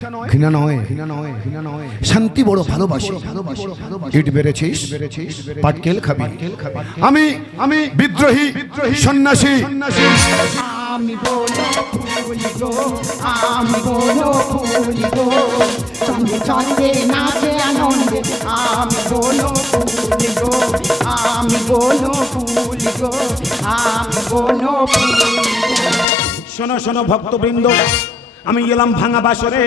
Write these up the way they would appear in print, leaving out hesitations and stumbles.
ঘৃণা নয় শান্তি বড় ভালোবাসি। ইট বেড়েছিস পাটকেল খাবি। আমি আমি বিদ্রোহী সন্ন্যাসী। আমি বলো ফুলি গো, আমি বলো ফুলি গো, চন্দ্রে চন্দ্রে নাচে আনন্দে। আমি বলো ফুলি গো, আমি বলো ফুলি গো, আমি বলো ফুলি গো। শোনো শোনো ভক্তবৃন্দ, আমি এলাম ভাঙা বাসরে,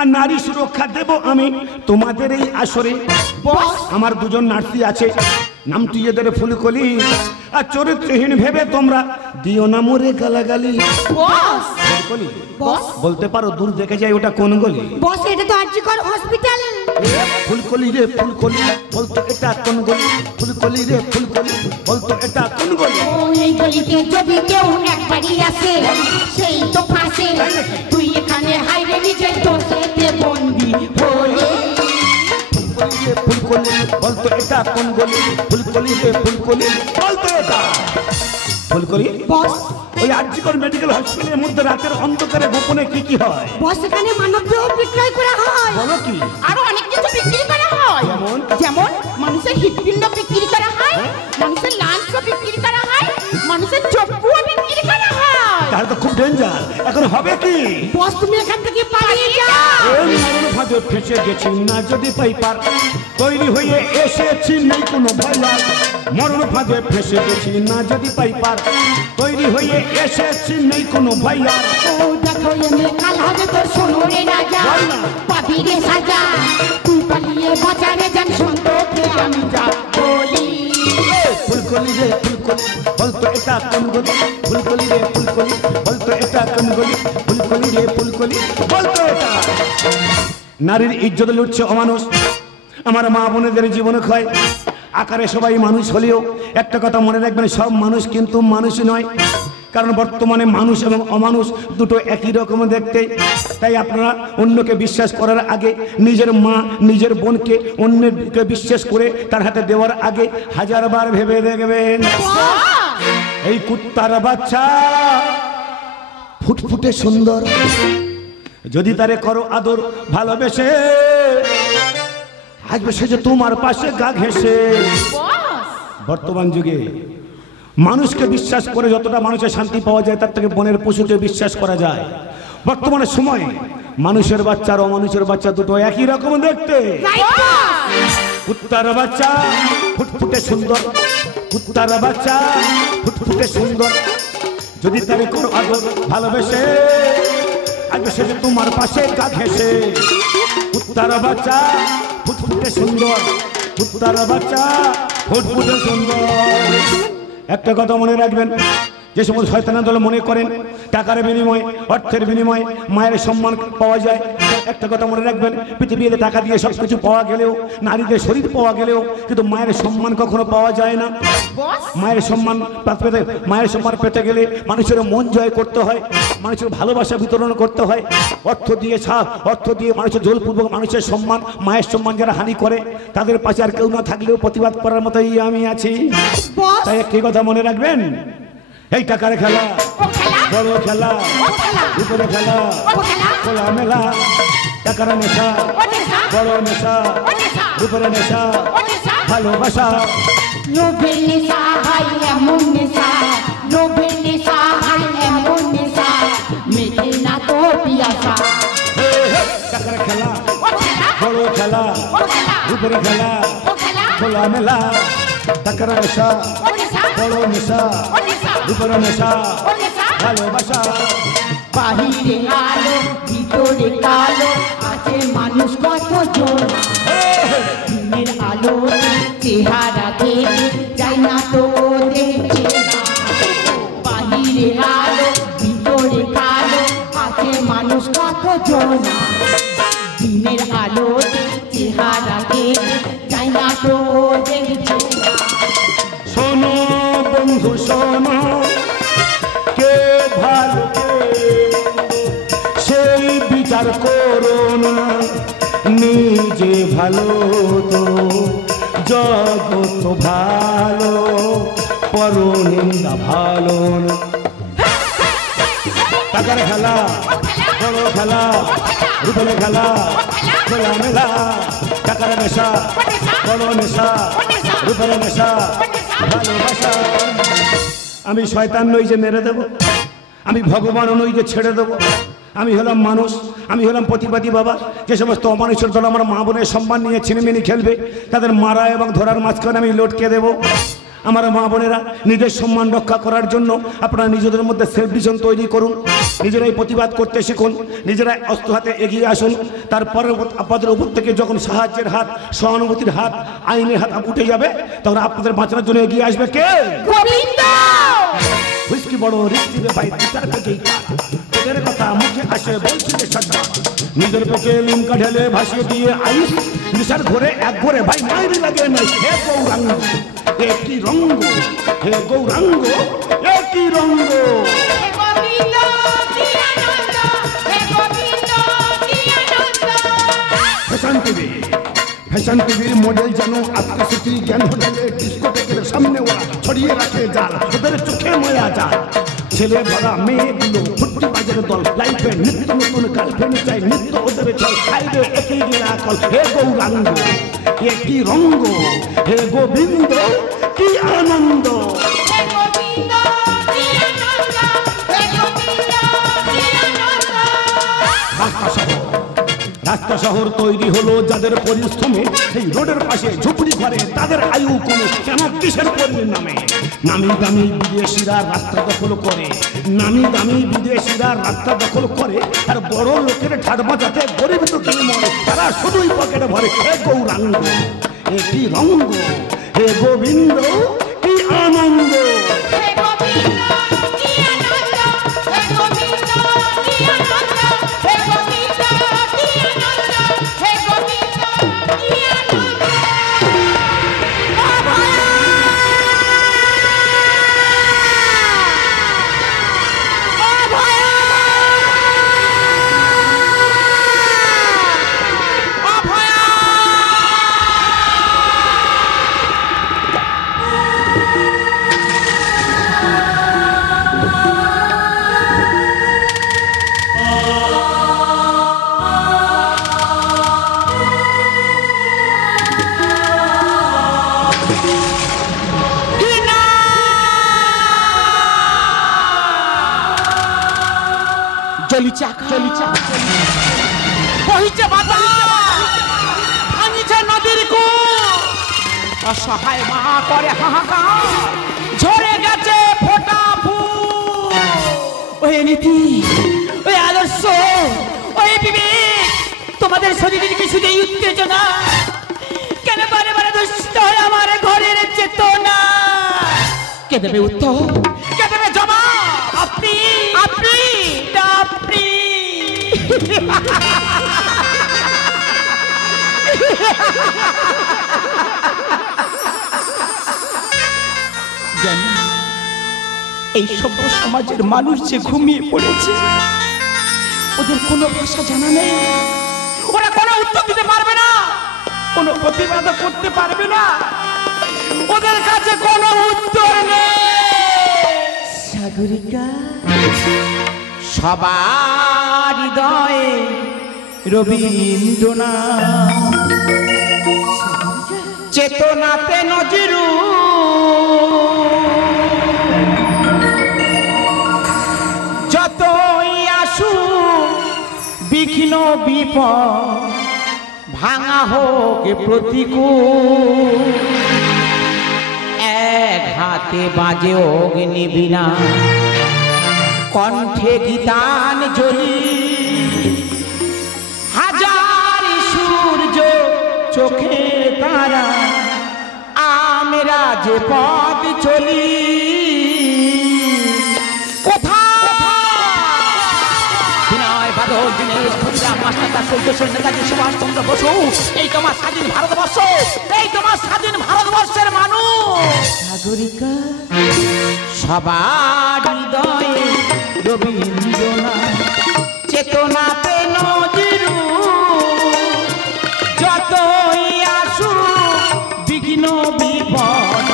আর নারী সুরক্ষা দেব আমি তোমাদের এই আসরে। আমার দুজন নার্সি আছে, নাম তুই এদের ফুলকলি, আর চরিত্রহীন ভেবে তোমরা দিও না মোরে গালাগালি। ফুলকলি বলতে পারো দূর দেখে যাই ওটা কোন গলি? বস এটা তো আরজিকর হসপিটাল। ফুলকলি রে ফুলকলি বলতো এটা কোন গলি? ফুলকলি রে ফুলকলি বলতো এটা কোন গলি? এই গলিতে যদি কেউ একবারই আসে সেই তো ফাঁসে। তুই এখানে হাইরে নিজের দোষেতে বন্দি হয়ে। ফুলকলি রে ফুলকলি বলতো এটা কোন গলি? ফুলকলি রে ফুলকলি বলতো এটা ফুলকলি। বস ওই আরজিকর মেডিকেল হসপিটালের মধ্যে রাতের অন্ধকারে গোপনে কি কি হয়? বস এখানে মানবদেহ বিক্রয় করা হয়। বলো কি? আরো অনেক কিছু বিক্রি করা হয়। যেমন? যেমন মানুষের হৃৎপিণ্ড বিক্রি করা হয়, মানুষের লাংস বিক্রি করা হয়, মানুষের চক্ষুও বিক্রি করা হয়। তাহলে তো খুব ডেঞ্জার। এখন হবে কি? বস তুমি এখান থেকে পালিয়ে যাও। এই মরণ ফাঁদে ফেঁসে গেছি না যদি পাই পার, তৈরি হয়ে এসেছি নেই কোনো ভয় আর। মরণ ফাঁদে ফেঁসে গেছি না যদি পাই পার, তৈরি হয়ে এসেছি নেই কোনো ভয় আর। ও দেখো এমনি কাল হবে তোর সোনরে রাজা, পাবি রে সাজা। তুই পালিয়ে বাজারে যান সন্তোষে আমি যা বলি। ফুলকলি রে ফুলকলি বলতো এটা কোন গলি? ফুলকলি রে ফুলকলি বলতো এটা কোন গলি? ফুলকলি রে ফুলকলি বলতো এটা। নারীর ইজ্জত লুটছে অমানুষ, আমার মা বোনেদের জীবন ক্ষয়। আকারে সবাই মানুষ হলেও একটা কথা মনে রাখবেন, সব মানুষ কিন্তু মানুষ নয়। কারণ বর্তমানে মানুষ এবং অমানুষ দুটো একই রকম দেখতে। তাই আপনারা অন্যকে বিশ্বাস করার আগে নিজের মা নিজের বোনকে অন্যকে বিশ্বাস করে তার হাতে দেওয়ার আগে হাজারবার ভেবে দেখবেন। এই কুত্তার বাচ্চা ফুটফুটে সুন্দর, যদি তারে করো আদর ভালোবেসে, আসবে সে যে তোমার পাশে গা ঘেঁষে। বর্তমান যুগে মানুষকে বিশ্বাস করে যতটা মানুষের শান্তি পাওয়া যায়, তার থেকে বনের পশুকে বিশ্বাস করা যায়। বর্তমানে সময় মানুষের বাচ্চা আর অমানুষের বাচ্চা দুটো একই রকম দেখতে। কুত্তার বাচ্চা ফুটফুটে সুন্দর, কুত্তার বাচ্চা ফুটফুটে সুন্দর, যদি তারে করো আদর ভালোবেসে, আসবে সে যে তোমার পাশে গা ঘেঁষে। কুত্তার বাচ্চা ফুটফুটে সুন্দর, কুত্তার বাচ্চা ফুটফুটে সুন্দর। একটা কথা মনে রাখবেন, যে সমস্ত শয়তানের দল মনে করেন টাকার বিনিময়ে অর্থের বিনিময়ে মায়ের সম্মান পাওয়া যায়, একটা কথা মনে রাখবেন, পৃথিবীতে টাকা দিয়ে সব কিছু পাওয়া গেলেও, নারীদের শরীর পাওয়া গেলেও, কিন্তু মায়ের সম্মান কখনো পাওয়া যায় না। মায়ের সম্মান পেতে, মায়ের সম্মান পেতে গেলে মানুষের মন জয় করতে হয়, মানুষের ভালোবাসা বিতরণ করতে হয়। অর্থ দিয়ে অর্থ দিয়ে মানুষের জোরপূর্বক মানুষের সম্মান, মায়ের সম্মান যারা হানি করে, তাদের পাশে আর কেউ না থাকলেও প্রতিবাদ করার মতোই আমি আছি। তাই একটি কথা মনে রাখবেন, এই টাকার খেলা বড় খেলা, উপরে খেলা খোলা মেলা। টাকার নেশা বড় নেশা, উপরে নেশা ভালোবাসা। লোভের নেশা হয় এমন নেশা, লোভের নেশা হয় এমন নেশা, মেটে না তো পিয়াসা। টাকার খেলা বড় খেলা, উপরে খেলা খোলা মেলা। টাকার নেশা বড় নেশা, উপরে নেশা ভালোবাসা। বাহিরে আলো ভিতরে কালো, আছে মানুষ কতজন। দিনের আলো চেহারা দেখে যাই না তো দেখে। বাহিরে আলো ভিতরে কালো, আছে মানুষ কতজন। দিনের আলো চেহারা দেখে যাই না তো দেখে। শোনো বন্ধু শোনো, কে ভালো সেই বিচার করো না, নিজে ভালো তো জগৎ ভালো, পরনিন্দা ভালো না। টাকার খেলা বড় খেলা রূপের খেলা খোলা মেলা টাকার নেশা বড় নেশা রূপের নেশা ভালোবাসা। আমি শয়তান নই যে মেরে দেব, আমি ভগবান নই যে ছেড়ে দেব। আমি হলাম মানুষ, আমি হলাম প্রতিবাদী বাবা। যে সমস্ত অমানুষের দল আমার মা বোনের সম্মান নিয়ে ছিনিমিনি খেলবে, তাদের মারা এবং ধরার মাঝখানে আমি লটকে দেব। আমার মা বোনেরা নিজের সম্মান রক্ষা করার জন্য আপনারা নিজেদের মধ্যে সেলফ ডিসিশন তৈরি করুন, নিজেরাই প্রতিবাদ করতে শিখুন, নিজেরাই অস্ত্র হাতে এগিয়ে আসুন। তারপরে আপনাদের উপর থেকে যখন সাহায্যের হাত, সহানুভূতির হাত, আইনের হাত উঠে যাবে, তখন আপনাদের বাঁচানোর জন্য এগিয়ে আসবে কে? গোবিন্দ। হুইস্কি বড় রিস্কি রে ভাই, বিচার পেকেই তোদের কথা মুখে আসে বলছি যে সজ্জা। নিজের পেটে লিমকা ঢেলে ভাসিয়ে দিয়ে আইস নিশার ঘরে এক ঘরে ভাই মাইরি লাগে না। হে গৌরাঙ্গ একই রঙ্গ, হে গৌরাঙ্গ একই রঙ্গ। হে গোবিন্দ কি আনন্দ, হে গোবিন্দ কি আনন্দ। ফ্যাশন টিভি, ফ্যাশন টিভির মডেল যেন আজকে সিটি জ্ঞান হোটেলে ডিস্কোটেকের সামনে ওরা ছড়িয়ে রাখে জাল, ওদের চোখে ময়া যায়। ছেলে ভরা মেয়েগুলো ফুটকি বাজার দল, লাইফে নিত্য নতুন গার্লফ্রেন্ড চাই, নিত্য ওদের চল খাইবে একই গিলা কল। হে গৌরাঙ্গ একই রঙ্গ, হে গোবিন্দ কি আনন্দ। হে গোবিন্দ কি আনন্দ, হে গোবিন্দ কি আনন্দ। রাস্তা শহর তৈরি হলো যাদের পরিশ্রমে, সেই রোডের পাশে ঝুপড়ি ঘরে তাদের আয়ু কমে কেন কিসের পরিণামে? নামি দামি বিদেশিরা রাস্তা দখল করে, নামি দামি বিদেশিরা রাস্তা দখল করে, আর বড় লোকের ঠাট বাঁচাতে গরিব তো কি মরে, তারা শুধুই পকেটে ভরে। হে গৌরাঙ্গ একই রঙ্গ, হে গোবিন্দ কি আনন্দ। হে গোবিন্দ কি আনন্দ, হে গোবিন্দ কি আনন্দ, হে গোবিন্দ কি আনন্দ, হে গোবিন্দ কি আনন্দ। চলিছে বহিছে বাতাস, ভাঙিছে নদীর কূপ, অসহায় মা করে হাহাকার, ঝরে গেছে ফোটা ফুল। ওই নীতি, ওই আদর্শ, ওই বিবেক, তোমাদের শরীরের কি শুধু এই উত্তেজনা? কেন বারে বারে দুষ্ট হয় আমার ঘরের চেতনা? কে দেবে উত্তর, কে দেবে জবাব? আপনি আপনি আপনি। এই সভ্য সমাজের মানুষ যে ঘুমিয়ে পড়েছে, ওদের কোনো ভাষা জানা নেই, ওরা কোনো উত্তর দিতে পারবে না, কোনো প্রতিবাদ করতে পারবে না, ওদের কাছে কোনো উত্তর নেই। সাগরিকা সবার হৃদয়ে রবীন্দ্রনাথ, চেতনাতে নজরু, যতই আসু বিঘ্ন বিপদ, ভাঙা হোক প্রতিকূল, এক হাতে বাজে অগ্নিবীণা, কণ্ঠে গীতান জ্বলি, হাজার সূর্য চোখে তারা, আমরা যে পথ চলি। সুভাষচন্দ্র বসু, এই তোমার স্বাধীন ভারতবর্ষ, এই তোমার স্বাধীন ভারতবর্ষের মানুষ। সাগরিকা সবার হৃদয়ে রবীন্দ্রনাথ, চেতনাতে নজরু, যতই আসু বিঘ্ন বিপদ,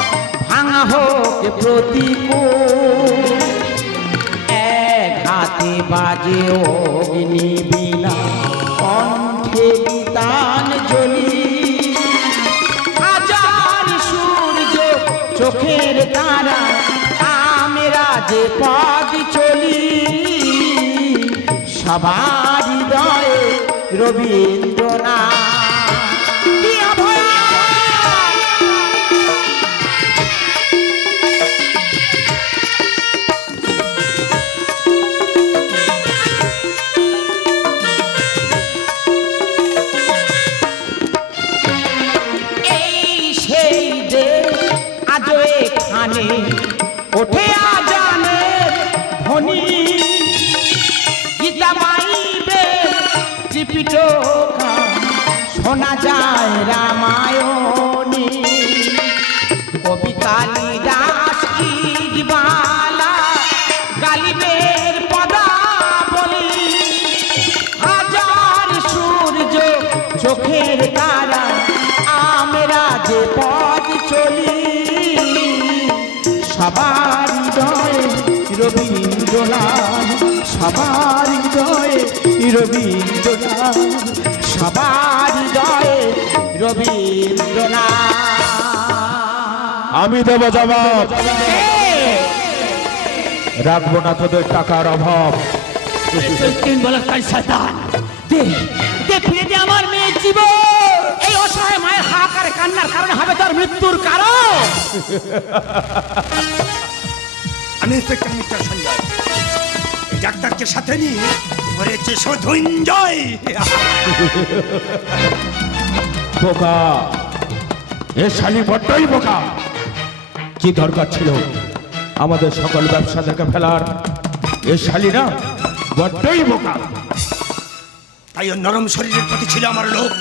ভাঙা হোক প্রতিকূল, এক হাতে বাজে অগ্নি বিনা কণ্ঠে বিতান জ্বলি হাজার সূর্য চোখের তারা আমরা যে পদ চলি সবার হৃদয়ে রবীন্দ্রনাথ। ওঠে আজানের ধ্বনি গীতা বাইবে ত্রিপিটকা শোনা যায় রামায়ণী কবি কালিদাস ইকবালা গালিবের পদাবলী হাজার সূর্য চোখের তারা আমরা যে পথ চলি সবার হৃদয়ে রবীন্দ্রনাথ সবার হৃদয়ে রবীন্দ্রনাথ সবার হৃদয়ে রবীন্দ্রনাথ। আমি দেব জবাব, রাখবো না তোদের টাকার অভাব। তিন বলার কাজ শয়তান, দে দে ফিরে দে আমার মেয়ের জীবন। এই অসহায় মায়ের হাহাকার কান্নার কারণে হবে তার মৃত্যুর কারণ। আমি ইন্সপেক্টর মিস্টার সঞ্জয়, এই ডাক্তারকে সাথে নিয়ে করেছে শুধু এনজয়। বোকা, এ শালি বড্ডই বোকা। কি দরকার ছিল আমাদের সকল ব্যবসা থেকে ফেলার? এ শালি না বড্ডই বোকা। তাই ওর নরম শরীরের প্রতি ছিল আমার লোক,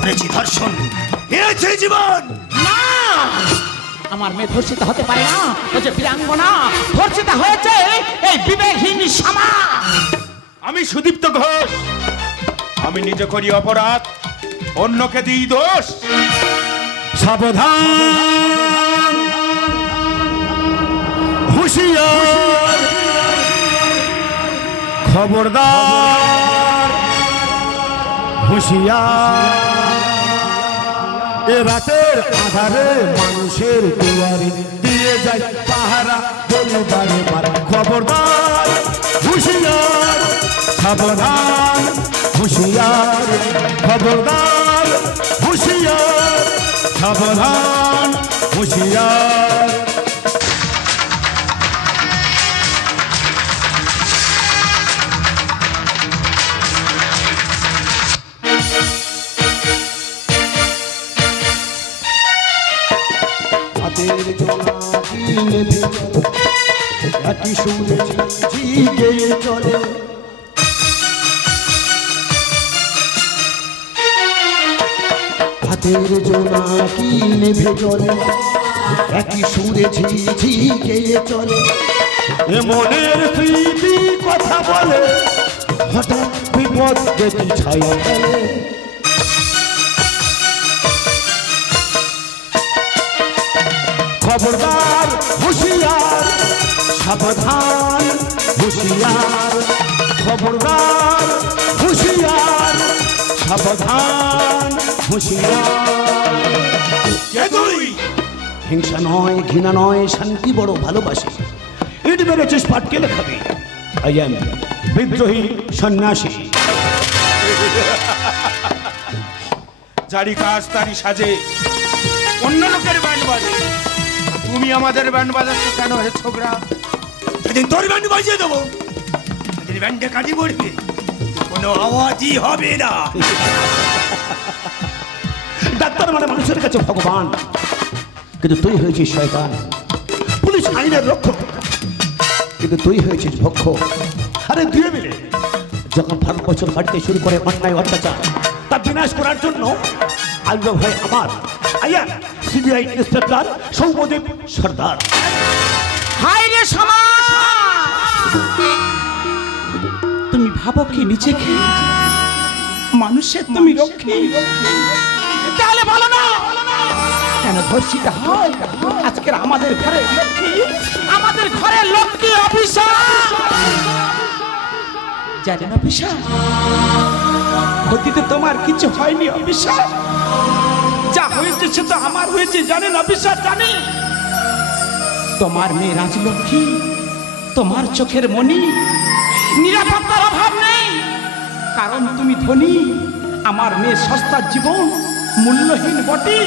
করেছি ধর্ষণ, নিয়েছে জীবন। না, আমার মেয়ে ধর্ষিত হতে পারে না। ও যে বীরাঙ্গনা, ধর্ষিত হয়েছে এই বিবেকহীন সমাজ। আমি সুদীপ্ত ঘোষ, আমি নিজে করি অপরাধ, অন্যকে দিই দোষ। সাবধান, হুঁশিয়ার, খবরদার, হুঁশিয়ার। এ রাতের আধারে মানুষের দুয়ারে দিয়ে যায় পাহারা, বলে বারে বারে খবরদার, হুঁশিয়ার, সাবধান, হুঁশিয়ার, খবরদার, হুঁশিয়ার, সাবধান, হুঁশিয়ার। হাতের জোনাকি নেভে একই সুরে ঝিঝি চলে। হাতের জোনাকি নেভে চলে একই সুরে ঝিঝি গেয়ে চলে। এ মনের স্মৃতি কথা বলে, হঠাৎ বিপদ দেখি ছায়া ফেলে। খবরদার, হুঁশিয়ার, সাবধান, হুঁশিয়ার, খবরদার, হুঁশিয়ার, সাবধান, হুঁশিয়ার। কে তুই? হিংসা নয়, ঘৃণা নয়, শান্তি বড় ভালোবাসি। ইট মেরেছিস পাটকেল খাবি। আই এম বিদ্রোহী সন্ন্যাসী। যারি কাজ তারি সাজে, অন্য লোকের ব্যান্ড বাজে, তুমি আমাদের ব্যান্ড বাজাচ্ছ কেন হে ছোকরা? সেদিন তোর ব্যান্ড বাজিয়ে দেবো, সেদিন ব্যান্ডে কাটি পড়বে, কোনো আওয়াজই হবে না। ডাক্তার মানে মানুষের কাছে ভগবান, কিন্তু তুই হয়েছিস শয়তান। পুলিশ আইনের রক্ষক, কিন্তু তুই হয়েছিস ভক্ষ। আরে দুয়ে মিলে যখন ভারতবর্ষ কাটতে শুরু করে অন্যায় অত্যাচার, তা বিনাশ করার জন্য আবির্ভাব হয় আমার আইয়া সিবিআই ইন্সপেক্টর সৌম্যদেব সর্দার। হায় রে সমাজ, তুমি ভাবো কি নিজেকে মানুষের তুমি রক্ষী? তাহলে বলো না কেন ধর্ষিত হয় আজকের আমাদের ঘরের লক্ষ্মী? আমাদের ঘরের লক্ষ্মী অফিসার জানেন অফিসার, অতীতে তোমার কিছু হয়নি অফিসার, যা হয়েছে সে তো আমার হয়েছে। জানেন অফিসার, জানি তোমার মেয়ে রাজলক্ষ্মী, তোমার চোখের মণি, নিরাপত্তার অভাব নেই, কারণ তুমি ধনী। আমার মেয়ে সস্তার জীবন মূল্যহীন বটে,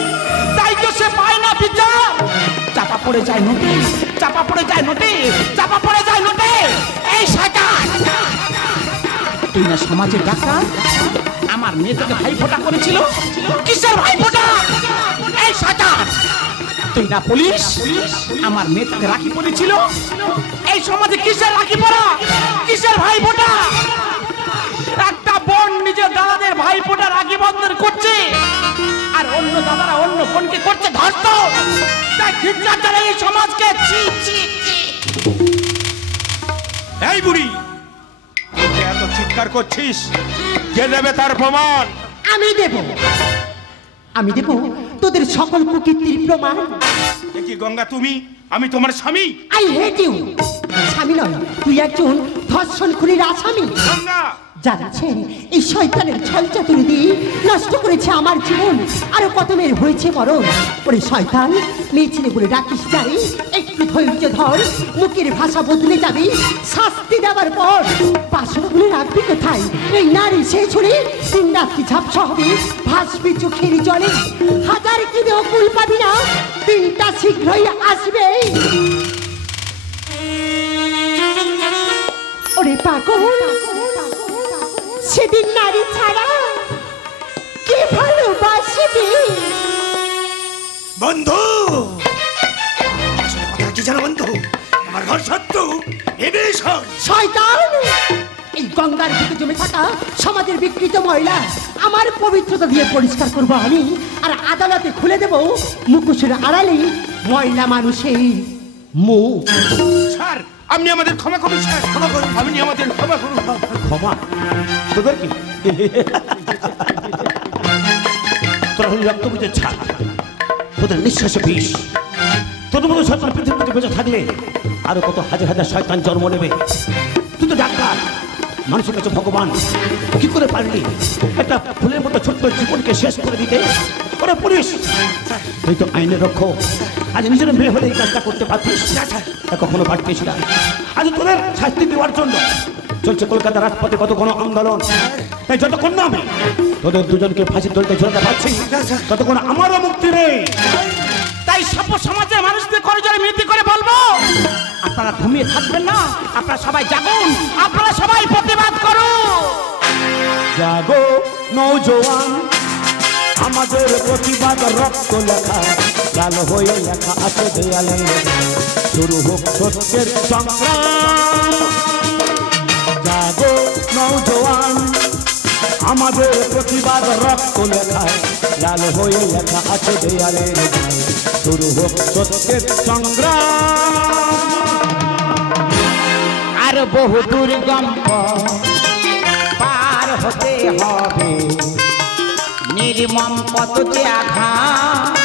তাই তো সে পায় না বিচার। চাপা পড়ে যায় নোটে, চাপা পড়ে যায় নোটে, চাপা পড়ে যায় নোটে। এই শয়তান, তুই না সমাজের ডাক্তার, আমার মেয়েটাকে ভাইফোঁটা করেছিল। কিসের ভাইফোঁটা? এই শয়তান, তুই না পুলিশ, আমার মেয়েটাকে রাখি পড়েছিল। এই সমাজে কিসের রাখি পড়া, কিসের ভাইফোঁটা? একটা বোন নিজের দাদাদের ভাইফোঁটা রাখি বন্ধন করছে, আর অন্য দাদারা অন্য বোনকে করছে ধর্ষণ। তাই ঘৃণার দ্বারা এই সমাজকে ছি ছি ছি। এই বুড়ি, তুই এত চিৎকার করছিস, কে দেবে তার প্রমাণ? আমি দেব, আমি দেব তোদের সকল কুকীর্তির প্রমাণ। এ কি গঙ্গা তুমি? আমি তোমার স্বামী। I hate you. স্বামী নয়, তুই একজন ধর্ষণখুরির আসামি। গঙ্গা, জানছেন এই শয়তানের ছলচাতুরি দিয়ে নষ্ট করেছে আমার জীবন, আরো কত মেয়ের হয়েছে মরণ। ওরে শয়তান, মেয়ে ছেলে বলে ডাকিস জানি, একটু ধৈর্য ধর, মুখের ভাষা বদলে যাবে। শাস্তি দেওয়ার পর বাসনগুলো রাখবি কোথায়? এই নারী সে ছুড়ে দিন রাত্রি ঝাপসা হবে, ভাসবি চোখের জলে। হাজার কি দেহ কুল পাবি না, দিনটা শীঘ্রই আসবে। ওরে পাগল, সেদিন নারী ছাড়া কে ভালোবাসবে? বন্ধু, কথা কি জানো বন্ধু? আমার ঘর শত্রু শয়তান! এই গঙ্গার দিকে জমে থাকা সমাজের বিকৃত ময়লা আমার পবিত্রতা দিয়ে পরিষ্কার করব আমি, আর আদালতে খুলে দেব মুখোশের আড়ালে ময়লা মানুষের মুখ। স্যার, আপনি আমাদের ক্ষমা করুন স্যার, ক্ষমা করুন, আপনি আমাদের ক্ষমা করুন। ক্ষমা তোদের কি? তোরা হলি রক্ত বুঝে ছাড়, তোদের নিঃশ্বাসে বিষ। তোদের মতো শয়তান পৃথিবীতে বেঁচে থাকলে আরো কত হাজার হাজার শয়তান জন্ম নেবে। তুই তো ডাক্তার, মানুষের কাছে ভগবান, কি করে পারলি একটা ফুলের মতো ছোট্ট জীবনকে শেষ করে দিতে? ওরা পুলিশ, তুই তো আইনের রক্ষক, আজ নিজের মেয়ে হলে এই কাজটা করতে পারতিস না, কখনো পারতিস না। আজ তোদের শাস্তি দেওয়ার জন্য চলছে কলকাতা রাজপথে কত কোনো আন্দোলন। তাই যতক্ষণ না আমি তোদের দুজনকে ফাঁসি তুলতে ঝুলাতে পারছি, ততক্ষণ আমারও মুক্তি নেই। তাই সভ্য সমাজের মানুষদের করে জোরে মিনতি করে বলবো, আপনারা ঘুমিয়ে থাকবেন না, আপনারা সবাই জাগুন, আপনারা সবাই প্রতিবাদ করুন। জাগো নৌজওয়ান, আমাদের প্রতিবাদ রক্ত লেখা, লাল হয়ে লেখা আছে দেয়ালে, শুরু হোক সত্যের সংগ্রাম। জাগো নৌজওয়ান, আমাদের প্রতিবাদ রক্ত লেখা, লাল হয়ে লেখা আছে দেয়ালে, শুরু হোক সত্যের সংগ্রাম। আর বহু দুর্গম পার হতে হবে, নির্মম কত যে আঘাত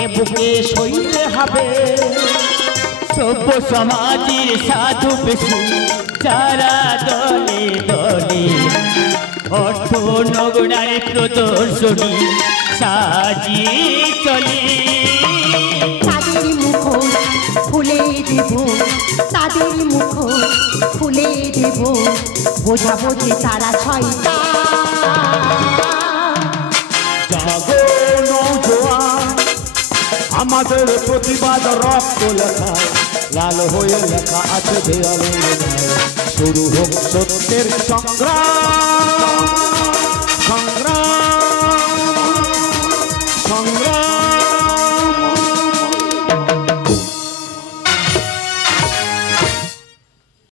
এ বুকে সইতে হবে। সভ্য সমাজের সাধু পেশু যারা দলে দলে অর্থ নগরায় প্রদর্শনী সাজিয়ে চলে। তাদের মুখোশ খুলে দেব, তাদের মুখোশ খুলে দেব, বোঝাবো যে তারা শয়তান। জাগো নৌজওয়ান, আমাদের প্রতিবাদ রক্ত লেখা, লাল হয়ে লেখা আছে দেয়ালে, শুরু হোক সত্যের সংগ্রাম।